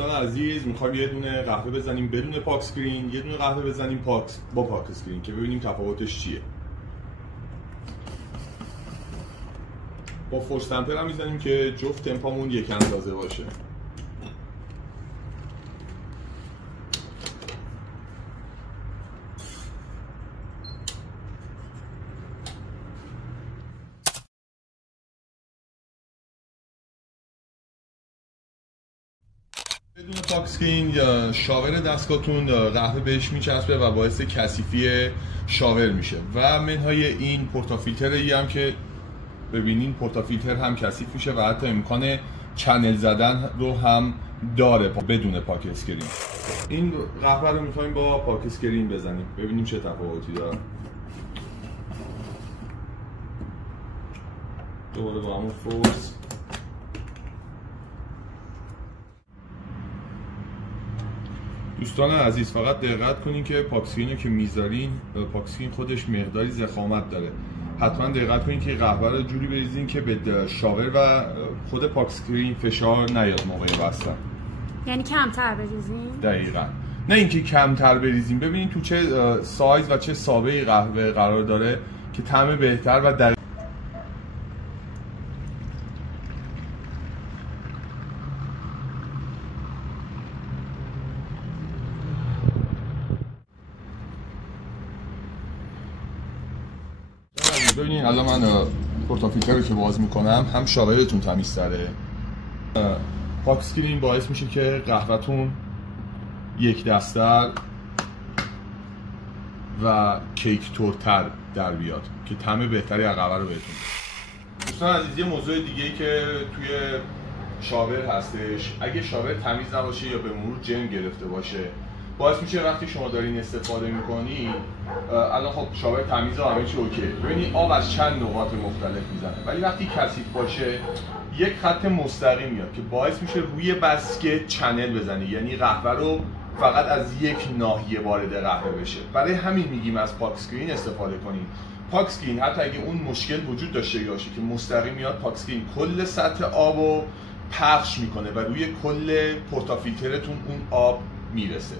دوستان عزیز میخوایم یه دونه قهوه بزنیم بدون پاک اسکرین، یه دونه قهوه بزنیم با پاک اسکرین که ببینیم تفاوتش چیه. با فورس تمپر هم میزنیم که جفت تمپامون یک اندازه باشه. بدون پاک اسکرین یا شاور دستگاهتون قهوه بهش میچسبه و باعث کثیفی شاور میشه و منهای این پورتافیلتری هم که ببینین پورتافیلتر هم کثیف میشه و حتی امکان چنل زدن رو هم داره بدون پاک اسکرین. این قهوه رو میخوایم با پاک اسکرین بزنیم ببینیم چه تفاوتی داره. دوباره با همون فورس دوستان عزیز فقط دقت کنین که پاک اسکرین که میذارین پاک اسکرین خودش مقداری ضخامت داره. حتما دقت کنین که قهوه رو جوری بریزین که به شاور و خود پاک اسکرین فشار نیاد موقع بستن. یعنی کمتر بریزین؟ دقیقاً. نه اینکه کمتر بریزین، ببینین تو چه سایز و چه سابقه قهوه قرار داره که طعم بهتر و دقیق ببینین. الان من پورتافیلتر رو که باز میکنم هم شاورتون تمیزتره، پاک اسکرین باعث میشه که قهوه‌تون یک دست‌تر و کیک تورتر در بیاد که طعم بهتری از قهوه رو بهتون. دوستان عزیز یه موضوع دیگه‌ای که توی شاور هستش، اگه شاور تمیز نباشه یا به مرور جرم گرفته باشه باعث میشه وقتی شما دارین استفاده میکنی الان خب شاور تمیز و همه چی اوکی، ببینید آب از چند نقاط مختلف میزنه، ولی وقتی کثیف باشه یک خط مستقیم میاد که باعث میشه روی بسکه چنل بزنی، یعنی قهوه رو فقط از یک ناحیه وارد قهوه بشه. برای همین میگیم از پاک اسکرین استفاده کنین. پاک اسکرین حتی اگه اون مشکل وجود داشته باشه که مستقیم میاد، پاک اسکرین کل سطح آبو پخش میکنه و روی کل پورتافیلترتون اون آب میرسه.